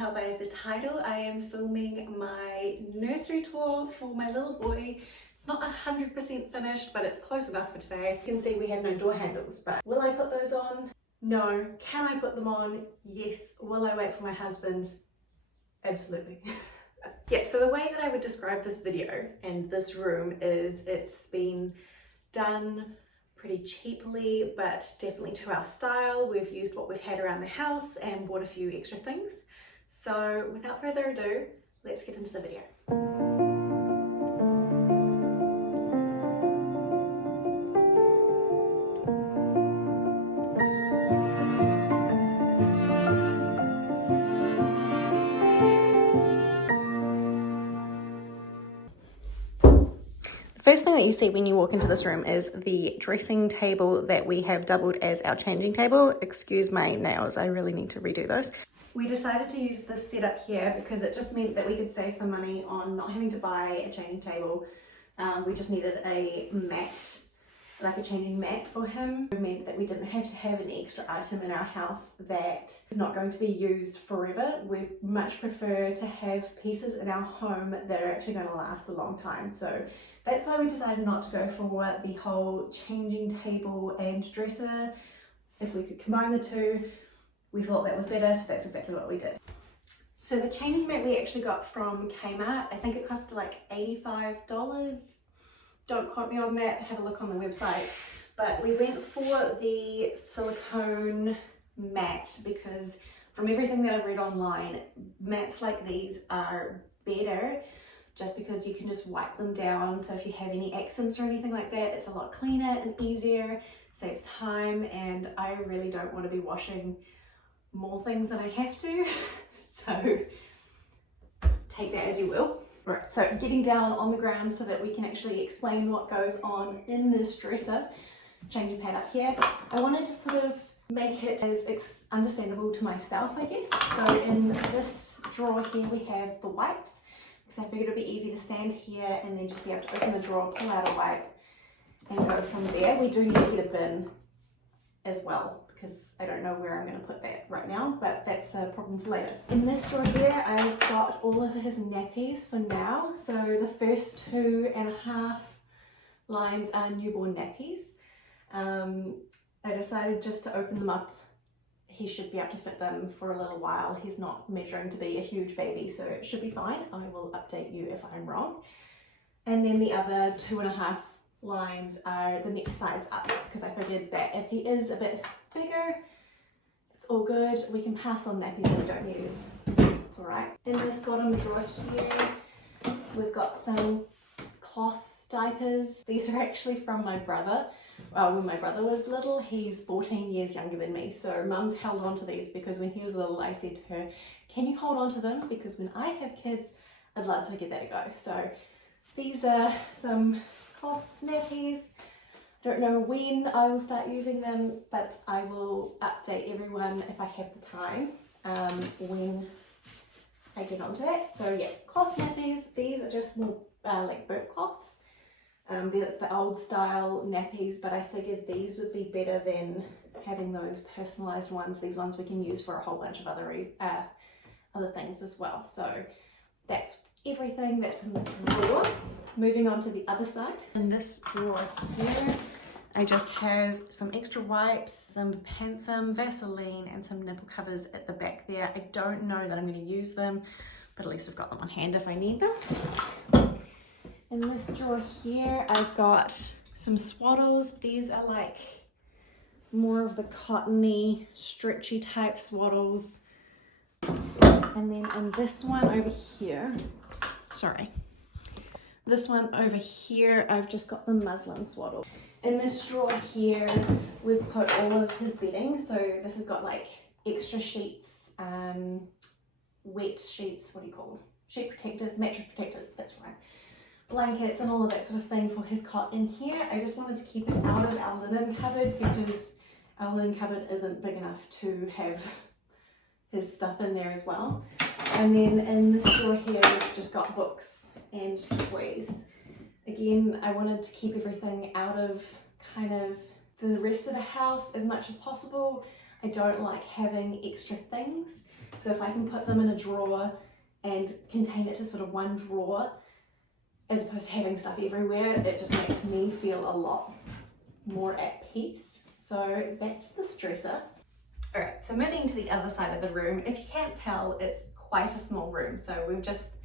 tell by the title, I am filming my nursery tour for my little boy. It's not 100% finished, but it's close enough for today. You can see we have no door handles, but will I put those on? No. Can I put them on? Yes. Will I wait for my husband? Absolutely. Yeah, so the way that I would describe this video and this room is it's been done pretty cheaply, but definitely to our style. We've used what we've had around the house and bought a few extra things. So without further ado, let's get into the video. First thing that you see when you walk into this room is the dressing table that we have doubled as our changing table. Excuse my nails, I really need to redo those. We decided to use this setup here because it just meant that we could save some money on not having to buy a changing table. We just needed a mat, like a changing mat for him. It meant that we didn't have to have an extra item in our house that is not going to be used forever. We much prefer to have pieces in our home that are actually going to last a long time. So that's why we decided not to go for the whole changing table and dresser. If we could combine the two, we thought that was better, so that's exactly what we did. So the changing mat we actually got from Kmart. I think it cost like $85. Don't quote me on that, have a look on the website. But we went for the silicone mat because from everything that I've read online, mats like these are better just because you can just wipe them down. So if you have any accents or anything like that, it's a lot cleaner and easier, saves time, and I really don't want to be washing more things than I have to. So take that as you will. Right, so getting down on the ground so that we can actually explain what goes on in this dresser, changing pad up here. I wanted to sort of make it as understandable to myself, I guess. So in this drawer here we have the wipes, because I figured it would be easy to stand here and then just be able to open the drawer, pull out a wipe and go from there. We do need to get a bin as well, because I don't know where I'm going to put that right now, but that's a problem for later. In this drawer here, I've got all of his nappies for now. So the first 2.5 lines are newborn nappies. I decided just to open them up. He should be able to fit them for a little while. He's not measuring to be a huge baby, so it should be fine. I will update you if I'm wrong. And then the other 2.5 lines are the next size up, because I figured that if he is a bit bigger, it's all good. We can pass on nappies that we don't use. It's all right. In this bottom drawer here, we've got some cloth diapers. These are actually from my brother. When my brother was little, he's 14 years younger than me, so Mum's held on to these because when he was little I said to her, can you hold on to them, because when I have kids I'd like to give that a go. So these are some cloth nappies. Don't know when I will start using them, but I will update everyone if I have the time when I get onto that. So yeah, cloth nappies. These are just more like burp cloths. They're the old style nappies, but I figured these would be better than having those personalized ones. These ones we can use for a whole bunch of other things as well. So that's everything that's in the drawer. Moving on to the other side. In this drawer here, I just have some extra wipes, some Panthem, Vaseline, and some nipple covers at the back there. I don't know that I'm going to use them, but at least I've got them on hand if I need them. In this drawer here, I've got some swaddles. These are like more of the cottony, stretchy type swaddles. And then in this one over here, this one over here, I've just got the muslin swaddle. In this drawer here, we've put all of his bedding. So this has got like extra sheets, wet sheets, what do you call them? Sheet protectors, mattress protectors, that's right. Blankets and all of that sort of thing for his cot in here. I just wanted to keep it out of our linen cupboard because our linen cupboard isn't big enough to have his stuff in there as well. And then in this drawer here, we've just got books and toys. Again, I wanted to keep everything out of kind of the rest of the house as much as possible. I don't like having extra things. So if I can put them in a drawer and contain it to sort of one drawer, as opposed to having stuff everywhere, it just makes me feel a lot more at peace. So that's this dresser. All right, so moving to the other side of the room. If you can't tell, it's quite a small room. So we've just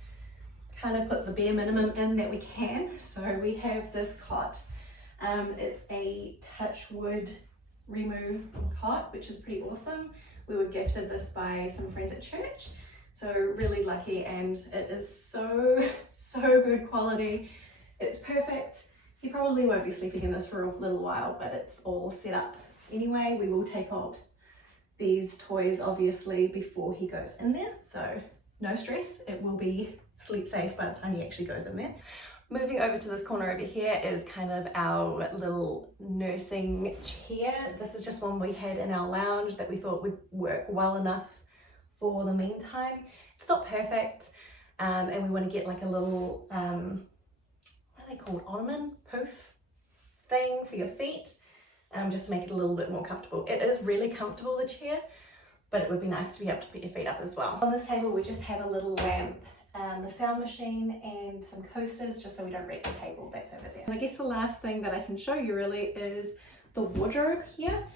kind of put the bare minimum in that we can. So we have this cot. It's a touchwood Remu cot, which is pretty awesome. We were gifted this by some friends at church. So really lucky, and it is so good quality. It's perfect. He probably won't be sleeping in this for a little while, but it's all set up anyway. We will take out these toys obviously before he goes in there, so no stress, it will be sleep safe by the time he actually goes in there. Moving over to this corner over here is kind of our little nursing chair. This is just one we had in our lounge that we thought would work well enough for the meantime. It's not perfect, and we want to get like a little, what are they called, ottoman, poof thing for your feet, just to make it a little bit more comfortable. It is really comfortable, the chair, but it would be nice to be able to put your feet up as well. On this table we just have a little lamp, the sound machine, and some coasters, just so we don't wreck the table. That's over there. And I guess the last thing that I can show you really is the wardrobe here.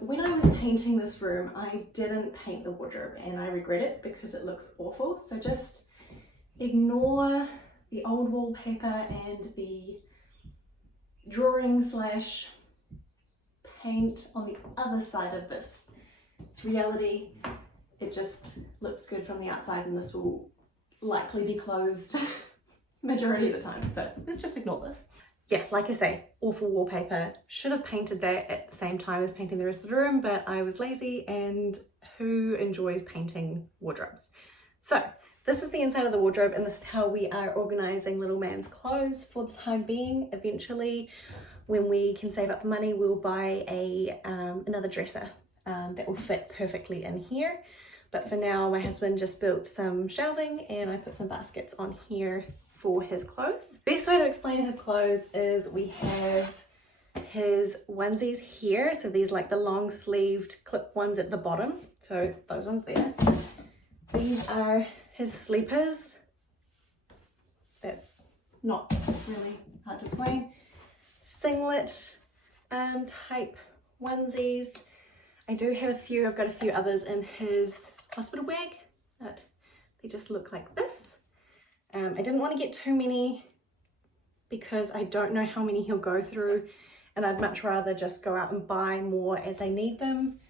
When I was painting this room, I didn't paint the wardrobe, and I regret it because it looks awful. So just ignore the old wallpaper and the drawing slash paint on the other side of this. It's reality. It just looks good from the outside, and this will likely be closed majority of the time. So let's just ignore this. Yeah, like I say, awful wallpaper. Should have painted that at the same time as painting the rest of the room, but I was lazy, and who enjoys painting wardrobes? So this is the inside of the wardrobe, and this is how we are organizing little man's clothes for the time being. Eventually, when we can save up money, we'll buy another dresser that will fit perfectly in here. But for now, my husband just built some shelving, and I put some baskets on here for his clothes. Best way to explain his clothes is we have his onesies here. So these like the long sleeved clip ones at the bottom. So those ones there. These are his sleepers. That's not really hard to explain. Singlet type onesies. I do have I've got a few others in his hospital bag, but they just look like this. I didn't want to get too many because I don't know how many he'll go through, and I'd much rather just go out and buy more as I need them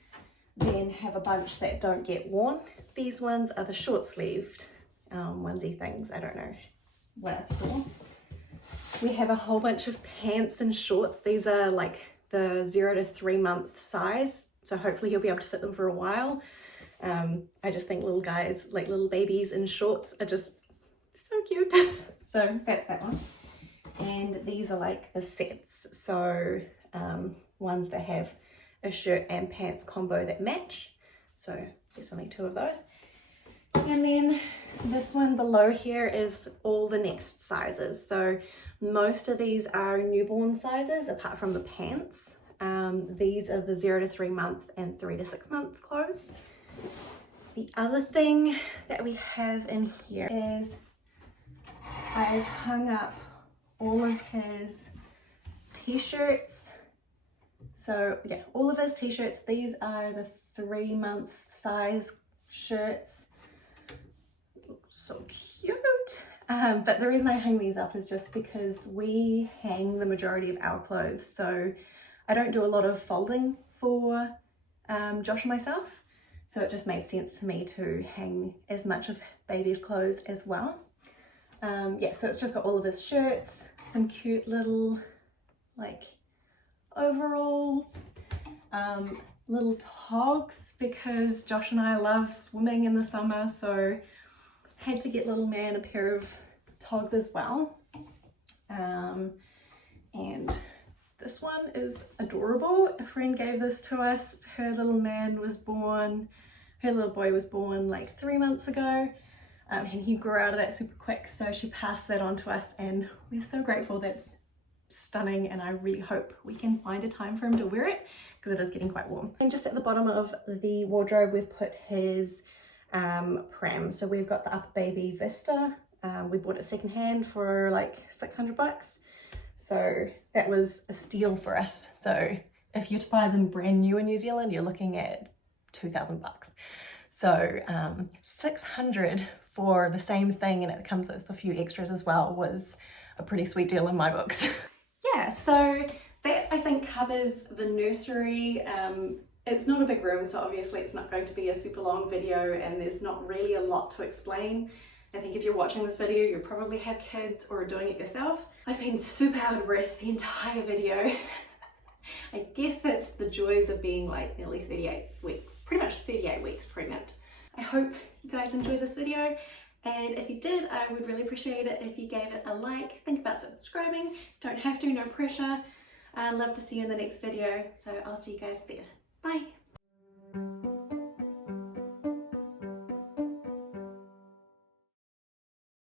than have a bunch that don't get worn. These ones are the short sleeved onesie things. I don't know what else you call them. We have a whole bunch of pants and shorts. These are like the 0 to 3 month size, so hopefully he'll be able to fit them for a while. I just think little guys, like little babies in shorts, are just so cute. So that's that one. And these are like the sets, so ones that have a shirt and pants combo that match. So there's only 2 of those. And then this one below here is all the next sizes. So most of these are newborn sizes apart from the pants. These are the 0 to 3 month and 3 to 6 month clothes. The other thing that we have in here is I've hung up all of his t-shirts. So yeah, all of his t-shirts. These are the 3 month size shirts. So cute. But the reason I hang these up is just because we hang the majority of our clothes. So I don't do a lot of folding for Josh and myself. So it just made sense to me to hang as much of baby's clothes as well. Yeah, so it's just got all of his shirts, some cute little like overalls, little togs, because Josh and I love swimming in the summer, so had to get little man a pair of togs as well. And this one is adorable. A friend gave this to us. Her little boy was born like 3 months ago. And he grew out of that super quick, so she passed that on to us, and we're so grateful. That's stunning, and I really hope we can find a time for him to wear it because it is getting quite warm. And just at the bottom of the wardrobe we've put his pram. So we've got the Upper Baby Vista. We bought it secondhand for like 600 bucks. So that was a steal for us. So if you're to buy them brand new in New Zealand, you're looking at 2,000 bucks. So 600 for the same thing, and it comes with a few extras as well, was a pretty sweet deal in my books. Yeah, so that I think covers the nursery. It's not a big room, so obviously it's not going to be a super long video, and there's not really a lot to explain. I think if you're watching this video, you probably have kids or are doing it yourself. I've been super out of breath the entire video. I guess that's the joys of being like nearly 38 weeks, pretty much 38 weeks pregnant. I hope you guys enjoyed this video, and if you did, I would really appreciate it if you gave it a like. Think about subscribing, don't have to, no pressure. I'd love to see you in the next video, so I'll see you guys there. Bye!